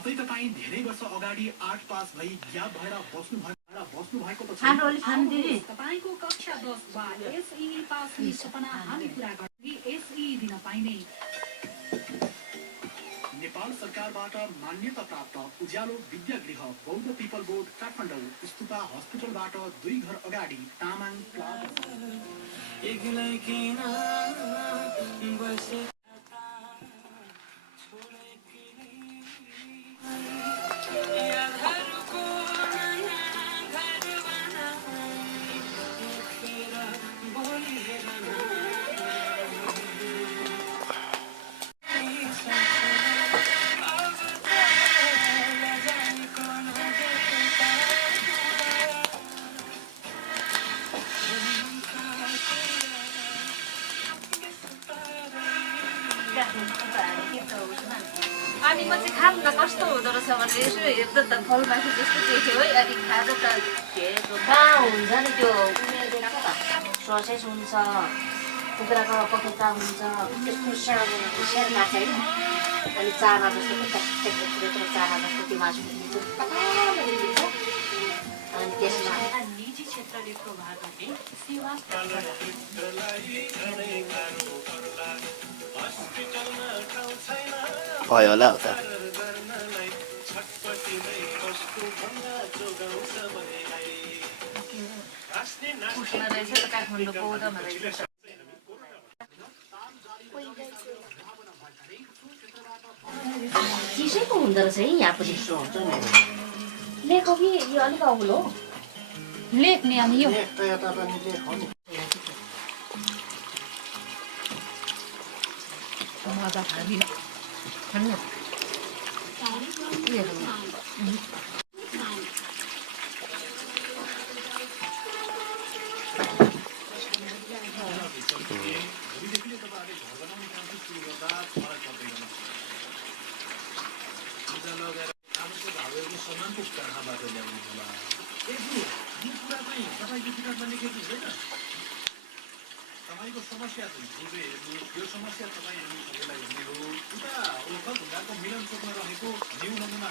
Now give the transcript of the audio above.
कतै तपाईँ धेरै वर्ष अगाडि 8 पास भई ग्याप भएर बस्नु भएको त तपाईको कक्षा 10 वा एसई पास हुने सपना हामी पूरा गर्ने एसई दिन पाइने नेपाल सरकारबाट मान्यता प्राप्त उज्यालो विद्यागृह बौद्ध पिपल बोर्ड काठमाडौँ स्तुपा हस्पिटलबाट 2 घर अगाडि तामाङ अनि म चाहिँ खाम त कस्तो हुँदो रहेछ भनेर यसो हेर्दा त फलमाथि जस्तो देख्यो है अनि खाँदा त कहाँ हुन्छ नि त्यो उमेरिदिएको त ससेस हुन्छ कुखुराको पखेटा हुन्छ त्यस्तो सानो सेर्ना छैन अनि चाना जस्तो त्यत्रो चाना जस्तो त्यो मासु दिन्छ अनि त्यसमा निजी क्षेत्रले प्रभाव गर्ने सेवा भयो होला हो त पुस्न रहेछ त काठमाडौँ बौद्धमा रहेछ चिसैको हुँदो रहेछ है यहाँ पनि लेखो कि यो अलिक अग्लो हो लेख्ने अनि यो मजा खाँदिन खानु तपाईको समस्या यो समस्या तपाईँ हामी सबैलाई हेर्ने हो उता ओखल ढुङ्गाको मिलन चोकमा रहेको न्यू नमुना